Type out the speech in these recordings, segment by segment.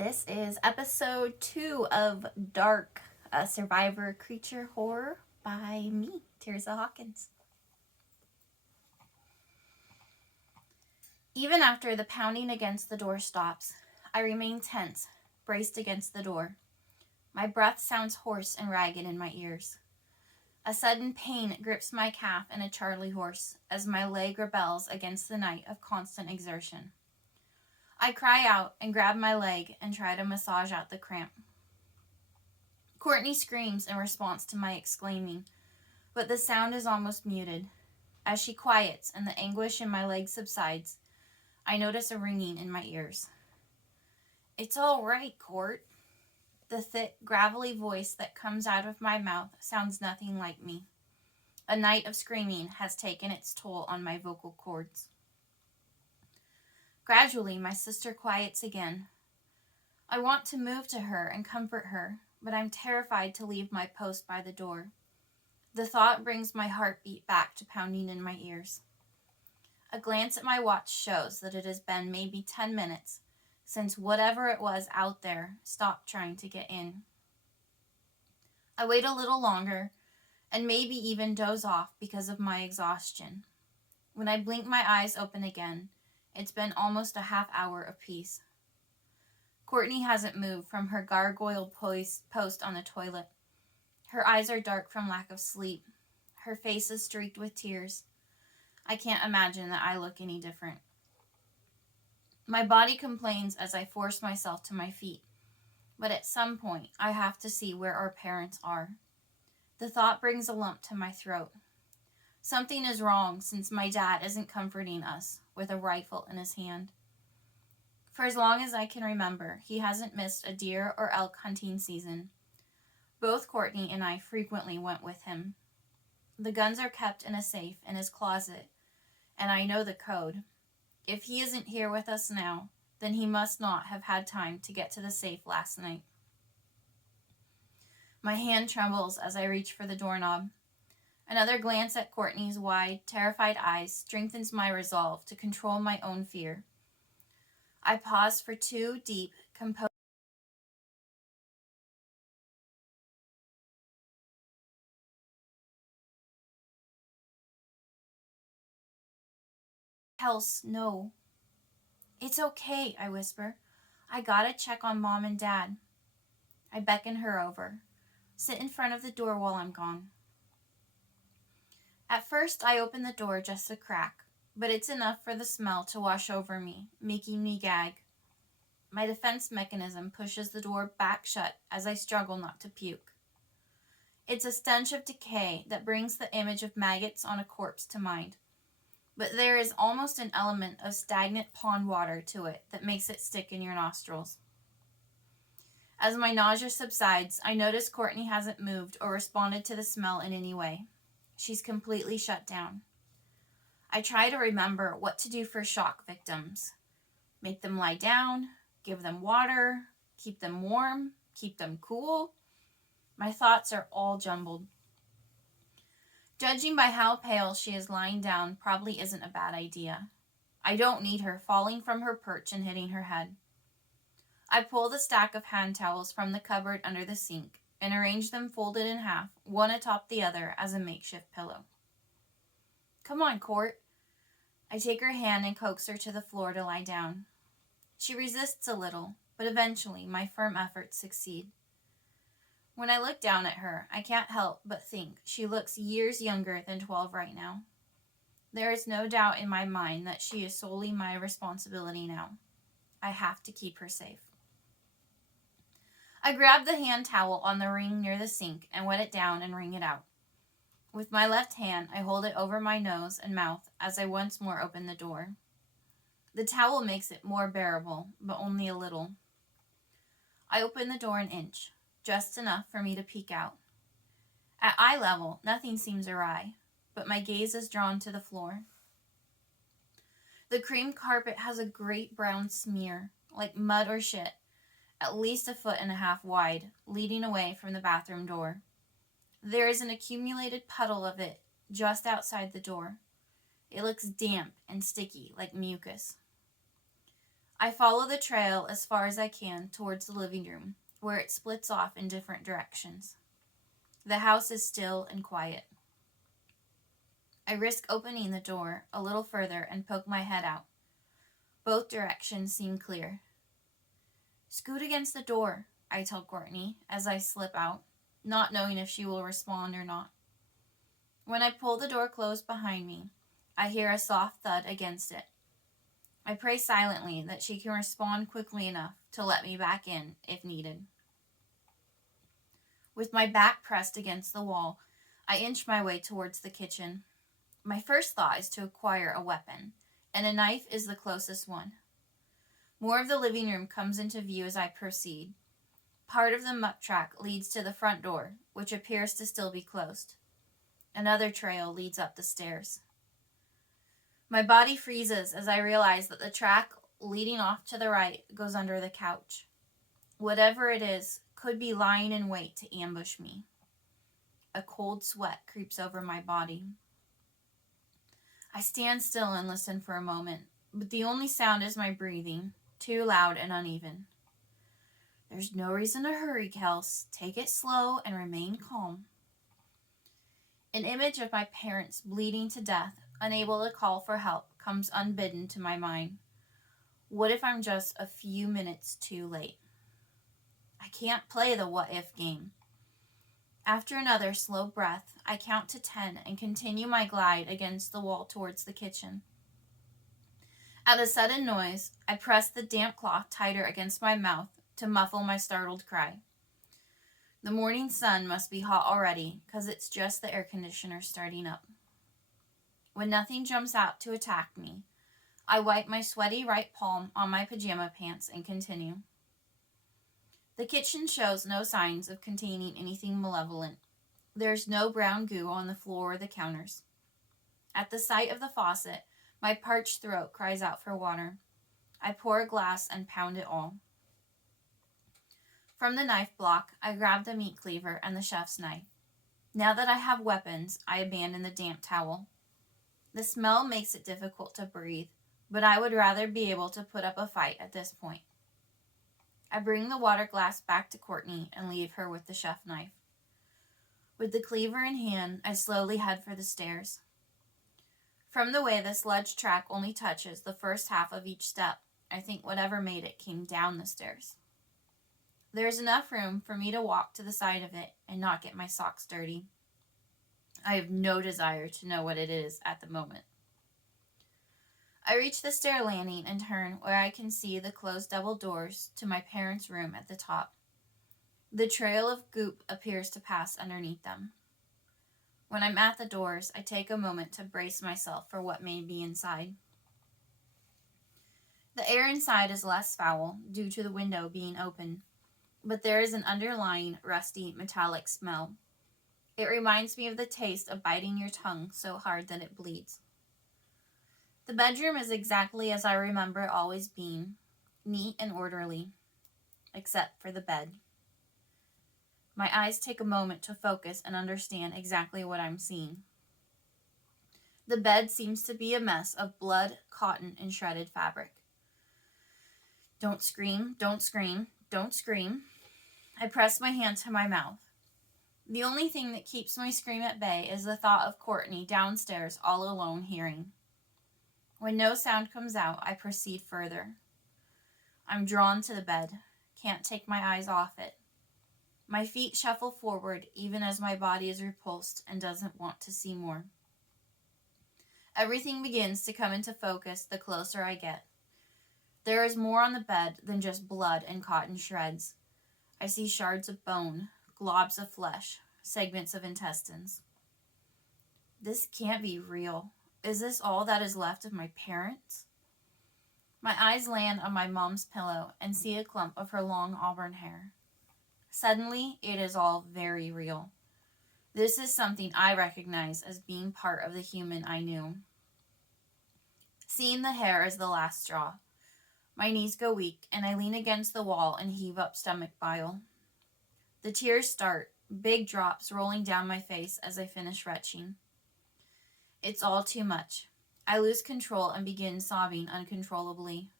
This is episode 2 of Dark, a survivor creature horror by me, Tirzah Hawkins. Even after the pounding against the door stops, I remain tense, braced against the door. My breath sounds hoarse and ragged in my ears. A sudden pain grips my calf in a Charlie horse as my leg rebels against the night of constant exertion. I cry out and grab my leg and try to massage out the cramp. Courtney screams in response to my exclaiming, but the sound is almost muted. As she quiets and the anguish in my leg subsides, I notice a ringing in my ears. "It's all right, Court." The thick, gravelly voice that comes out of my mouth sounds nothing like me. A night of screaming has taken its toll on my vocal cords. Gradually, my sister quiets again. I want to move to her and comfort her, but I'm terrified to leave my post by the door. The thought brings my heartbeat back to pounding in my ears. A glance at my watch shows that it has been maybe 10 minutes since whatever it was out there stopped trying to get in. I wait a little longer and maybe even doze off because of my exhaustion. When I blink my eyes open again, it's been almost a half hour of peace. Courtney hasn't moved from her gargoyle post on the toilet. Her eyes are dark from lack of sleep. Her face is streaked with tears. I can't imagine that I look any different. My body complains as I force myself to my feet, but at some point I have to see where our parents are. The thought brings a lump to my throat. Something is wrong since my dad isn't comforting us with a rifle in his hand. For as long as I can remember, he hasn't missed a deer or elk hunting season. Both Courtney and I frequently went with him. The guns are kept in a safe in his closet, and I know the code. If he isn't here with us now, then he must not have had time to get to the safe last night. My hand trembles as I reach for the doorknob. Another glance at Courtney's wide, terrified eyes strengthens my resolve to control my own fear. I pause for 2 deep, composed Else, no. "It's okay," I whisper. "I gotta check on Mom and Dad." I beckon her over. "Sit in front of the door while I'm gone." At first, I open the door just a crack, but it's enough for the smell to wash over me, making me gag. My defense mechanism pushes the door back shut as I struggle not to puke. It's a stench of decay that brings the image of maggots on a corpse to mind, but there is almost an element of stagnant pond water to it that makes it stick in your nostrils. As my nausea subsides, I notice Courtney hasn't moved or responded to the smell in any way. She's completely shut down. I try to remember what to do for shock victims. Make them lie down, give them water, keep them warm, keep them cool. My thoughts are all jumbled. Judging by how pale she is lying down probably isn't a bad idea. I don't need her falling from her perch and hitting her head. I pull the stack of hand towels from the cupboard under the sink and arrange them folded in half, one atop the other as a makeshift pillow. "Come on, Court." I take her hand and coax her to the floor to lie down. She resists a little, but eventually my firm efforts succeed. When I look down at her, I can't help but think she looks years younger than 12 right now. There is no doubt in my mind that she is solely my responsibility now. I have to keep her safe. I grab the hand towel on the ring near the sink and wet it down and wring it out. With my left hand, I hold it over my nose and mouth as I once more open the door. The towel makes it more bearable, but only a little. I open the door an inch, just enough for me to peek out. At eye level, nothing seems awry, but my gaze is drawn to the floor. The cream carpet has a great brown smear, like mud or shit, at least 1.5 feet wide, leading away from the bathroom door. There is an accumulated puddle of it just outside the door. It looks damp and sticky, like mucus. I follow the trail as far as I can towards the living room, where it splits off in different directions. The house is still and quiet. I risk opening the door a little further and poke my head out. Both directions seem clear. "Scoot against the door," I tell Courtney as I slip out, not knowing if she will respond or not. When I pull the door closed behind me, I hear a soft thud against it. I pray silently that she can respond quickly enough to let me back in if needed. With my back pressed against the wall, I inch my way towards the kitchen. My first thought is to acquire a weapon, and a knife is the closest one. More of the living room comes into view as I proceed. Part of the muck track leads to the front door, which appears to still be closed. Another trail leads up the stairs. My body freezes as I realize that the track leading off to the right goes under the couch. Whatever it is could be lying in wait to ambush me. A cold sweat creeps over my body. I stand still and listen for a moment, but the only sound is my breathing, too loud and uneven. "There's no reason to hurry, Kels. Take it slow and remain calm." An image of my parents bleeding to death, unable to call for help, comes unbidden to my mind. What if I'm just a few minutes too late? I can't play the what-if game. After another slow breath, I count to 10 and continue my glide against the wall towards the kitchen. At a sudden noise, I press the damp cloth tighter against my mouth to muffle my startled cry. The morning sun must be hot already, 'cause it's just the air conditioner starting up. When nothing jumps out to attack me, I wipe my sweaty right palm on my pajama pants and continue. The kitchen shows no signs of containing anything malevolent. There's no brown goo on the floor or the counters. At the sight of the faucet, my parched throat cries out for water. I pour a glass and pound it all. From the knife block, I grab the meat cleaver and the chef's knife. Now that I have weapons, I abandon the damp towel. The smell makes it difficult to breathe, but I would rather be able to put up a fight at this point. I bring the water glass back to Courtney and leave her with the chef knife. With the cleaver in hand, I slowly head for the stairs. From the way the sledge track only touches the first half of each step, I think whatever made it came down the stairs. There is enough room for me to walk to the side of it and not get my socks dirty. I have no desire to know what it is at the moment. I reach the stair landing and turn where I can see the closed double doors to my parents' room at the top. The trail of goop appears to pass underneath them. When I'm at the doors, I take a moment to brace myself for what may be inside. The air inside is less foul due to the window being open, but there is an underlying rusty metallic smell. It reminds me of the taste of biting your tongue so hard that it bleeds. The bedroom is exactly as I remember it always being, neat and orderly, except for the bed. My eyes take a moment to focus and understand exactly what I'm seeing. The bed seems to be a mess of blood, cotton, and shredded fabric. Don't scream, don't scream, don't scream. I press my hand to my mouth. The only thing that keeps my scream at bay is the thought of Courtney downstairs all alone hearing. When no sound comes out, I proceed further. I'm drawn to the bed, can't take my eyes off it. My feet shuffle forward even as my body is repulsed and doesn't want to see more. Everything begins to come into focus the closer I get. There is more on the bed than just blood and cotton shreds. I see shards of bone, globs of flesh, segments of intestines. This can't be real. Is this all that is left of my parents? My eyes land on my mom's pillow and see a clump of her long auburn hair. Suddenly, it is all very real. This is something I recognize as being part of the human I knew. Seeing the hair is the last straw. My knees go weak, and I lean against the wall and heave up stomach bile. The tears start, big drops rolling down my face as I finish retching. It's all too much. I lose control and begin sobbing uncontrollably.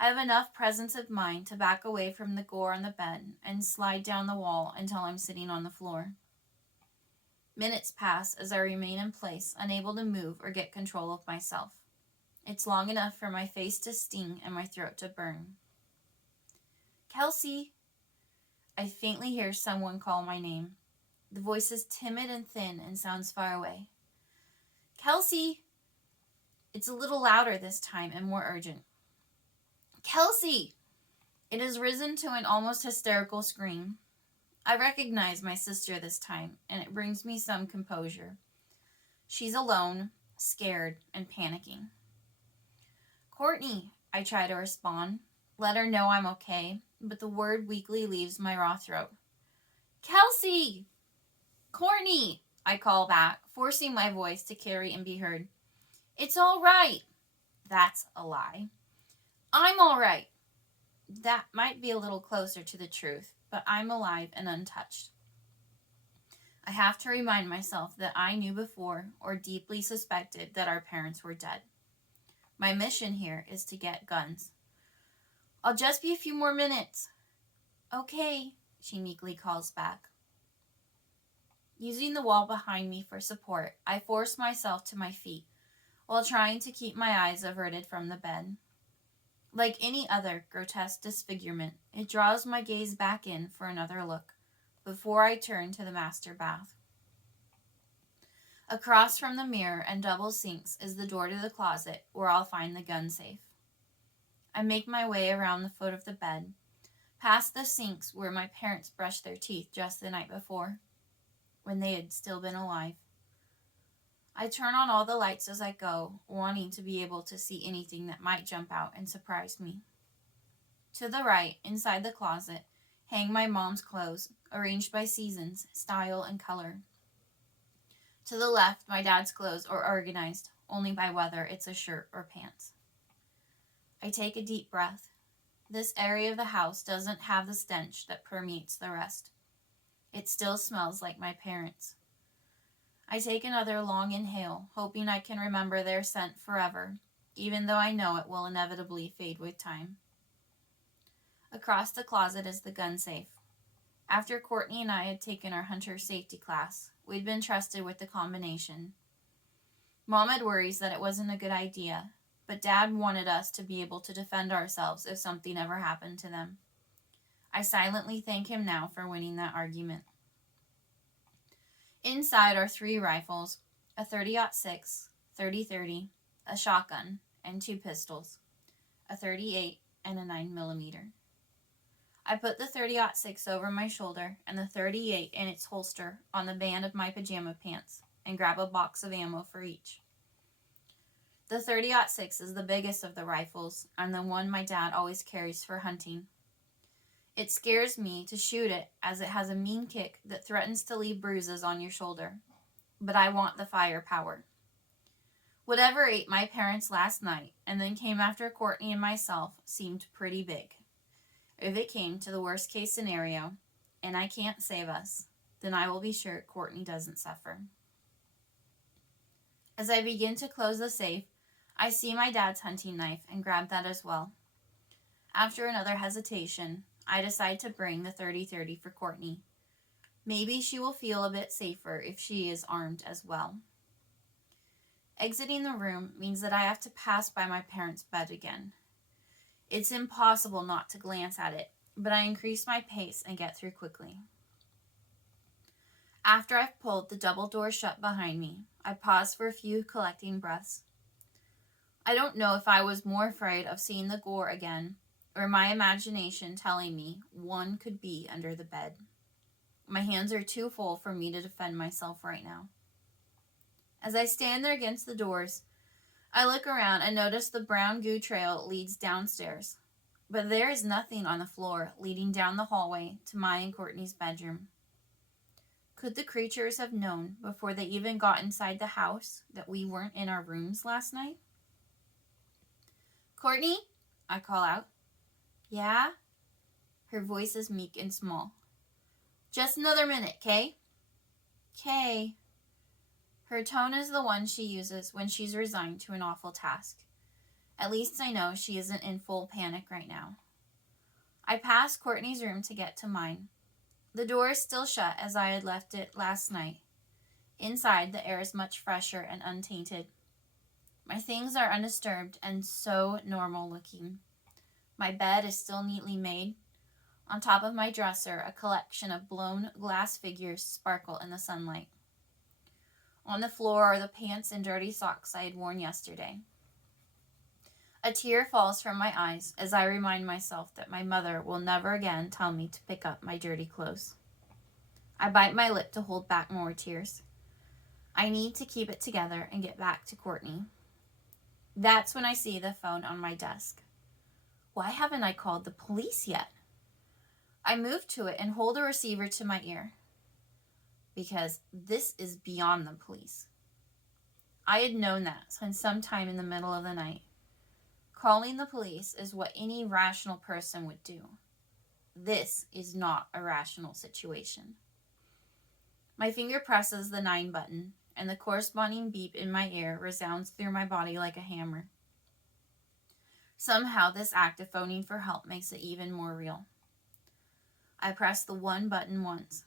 I have enough presence of mind to back away from the gore on the bed and slide down the wall until I'm sitting on the floor. Minutes pass as I remain in place, unable to move or get control of myself. It's long enough for my face to sting and my throat to burn. Kelsey! I faintly hear someone call my name. The voice is timid and thin and sounds far away. Kelsey! It's a little louder this time and more urgent. Kelsey! It has risen to an almost hysterical scream. I recognize my sister this time, and it brings me some composure. She's alone, scared, and panicking. Courtney, I try to respond, let her know I'm okay, but the word weakly leaves my raw throat. Kelsey! Courtney! I call back, forcing my voice to carry and be heard. It's all right. That's a lie. I'm all right. That might be a little closer to the truth, but I'm alive and untouched. I have to remind myself that I knew before or deeply suspected that our parents were dead. My mission here is to get guns. I'll just be a few more minutes. Okay, she meekly calls back. Using the wall behind me for support, I force myself to my feet while trying to keep my eyes averted from the bed. Like any other grotesque disfigurement, it draws my gaze back in for another look before I turn to the master bath. Across from the mirror and double sinks is the door to the closet where I'll find the gun safe. I make my way around the foot of the bed, past the sinks where my parents brushed their teeth just the night before, when they had still been alive. I turn on all the lights as I go, wanting to be able to see anything that might jump out and surprise me. To the right, inside the closet, hang my mom's clothes, arranged by seasons, style, and color. To the left, my dad's clothes are organized, only by whether it's a shirt or pants. I take a deep breath. This area of the house doesn't have the stench that permeates the rest. It still smells like my parents. I take another long inhale, hoping I can remember their scent forever, even though I know it will inevitably fade with time. Across the closet is the gun safe. After Courtney and I had taken our hunter safety class, we'd been trusted with the combination. Mom had worries that it wasn't a good idea, but Dad wanted us to be able to defend ourselves if something ever happened to them. I silently thank him now for winning that argument. Inside are 3 rifles, a 30-06, 30-30, a shotgun, and 2 pistols, a 38 and a 9mm. I put the 30-06 over my shoulder and the 38 in its holster on the band of my pajama pants and grab a box of ammo for each. The 30-06 is the biggest of the rifles and the one my dad always carries for hunting. It scares me to shoot it as it has a mean kick that threatens to leave bruises on your shoulder, but I want the firepower. Whatever ate my parents last night and then came after Courtney and myself seemed pretty big. If it came to the worst case scenario, and I can't save us, then I will be sure Courtney doesn't suffer. As I begin to close the safe, I see my dad's hunting knife and grab that as well. After another hesitation, I decide to bring the 30-30 for Courtney. Maybe she will feel a bit safer if she is armed as well. Exiting the room means that I have to pass by my parents' bed again. It's impossible not to glance at it, but I increase my pace and get through quickly. After I've pulled the double door shut behind me, I pause for a few collecting breaths. I don't know if I was more afraid of seeing the gore again, or my imagination telling me one could be under the bed. My hands are too full for me to defend myself right now. As I stand there against the doors, I look around and notice the brown goo trail leads downstairs, but there is nothing on the floor leading down the hallway to my and Courtney's bedroom. Could the creatures have known before they even got inside the house that we weren't in our rooms last night? Courtney? I call out. Yeah? Her voice is meek and small. Just another minute, Kay? Kay. Her tone is the one she uses when she's resigned to an awful task. At least I know she isn't in full panic right now. I pass Courtney's room to get to mine. The door is still shut as I had left it last night. Inside, the air is much fresher and untainted. My things are undisturbed and so normal looking. My bed is still neatly made. On top of my dresser, a collection of blown glass figures sparkle in the sunlight. On the floor are the pants and dirty socks I had worn yesterday. A tear falls from my eyes as I remind myself that my mother will never again tell me to pick up my dirty clothes. I bite my lip to hold back more tears. I need to keep it together and get back to Courtney. That's when I see the phone on my desk. Why haven't I called the police yet? I move to it and hold the receiver to my ear. Because this is beyond the police. I had known that since sometime in the middle of the night. Calling the police is what any rational person would do. This is not a rational situation. My finger presses the 9 button, and the corresponding beep in my ear resounds through my body like a hammer. Somehow, this act of phoning for help makes it even more real. I press the 1 button once.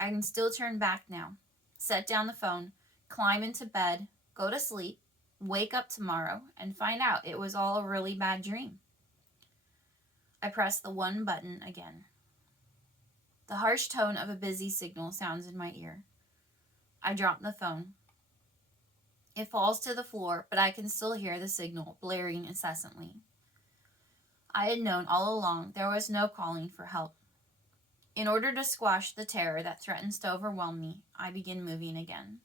I can still turn back now, set down the phone, climb into bed, go to sleep, wake up tomorrow, and find out it was all a really bad dream. I press the 1 button again. The harsh tone of a busy signal sounds in my ear. I drop the phone. It falls to the floor, but I can still hear the signal blaring incessantly. I had known all along there was no calling for help. In order to squash the terror that threatens to overwhelm me, I begin moving again.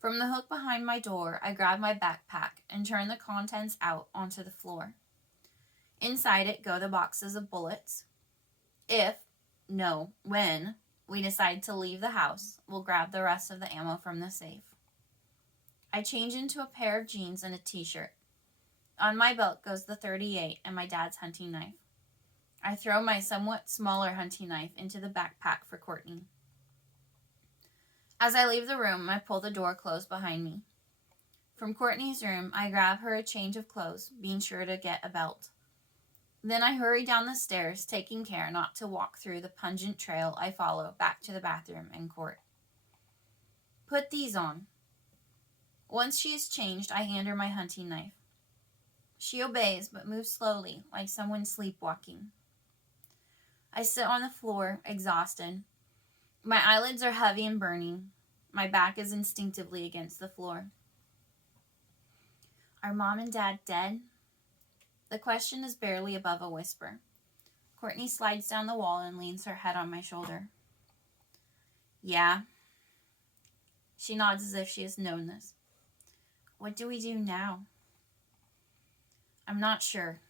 From the hook behind my door, I grab my backpack and turn the contents out onto the floor. Inside it go the boxes of bullets. When we decide to leave the house, we'll grab the rest of the ammo from the safe. I change into a pair of jeans and a t-shirt. On my belt goes the .38 and my dad's hunting knife. I throw my somewhat smaller hunting knife into the backpack for Courtney. As I leave the room, I pull the door closed behind me. From Courtney's room, I grab her a change of clothes, being sure to get a belt. Then I hurry down the stairs, taking care not to walk through the pungent trail I follow back to the bathroom and court. Put these on. Once she is changed, I hand her my hunting knife. She obeys, but moves slowly, like someone sleepwalking. I sit on the floor, exhausted. My eyelids are heavy and burning. My back is instinctively against the floor. Are Mom and Dad dead? The question is barely above a whisper. Courtney slides down the wall and leans her head on my shoulder. Yeah. She nods as if she has known this. What do we do now? I'm not sure.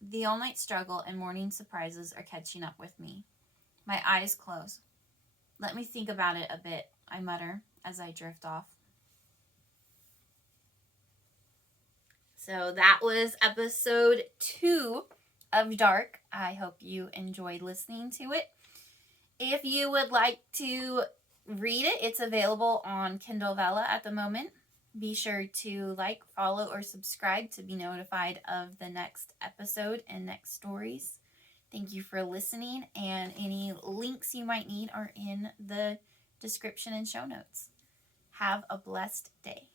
The all-night struggle and morning surprises are catching up with me. My eyes close. Let me think about it a bit, I mutter as I drift off. So that was episode 2 of Dark. I hope you enjoyed listening to it. If you would like to read it, it's available on Kindle Vella at the moment. Be sure to like, follow, or subscribe to be notified of the next episode and next stories. Thank you for listening, and any links you might need are in the description and show notes. Have a blessed day.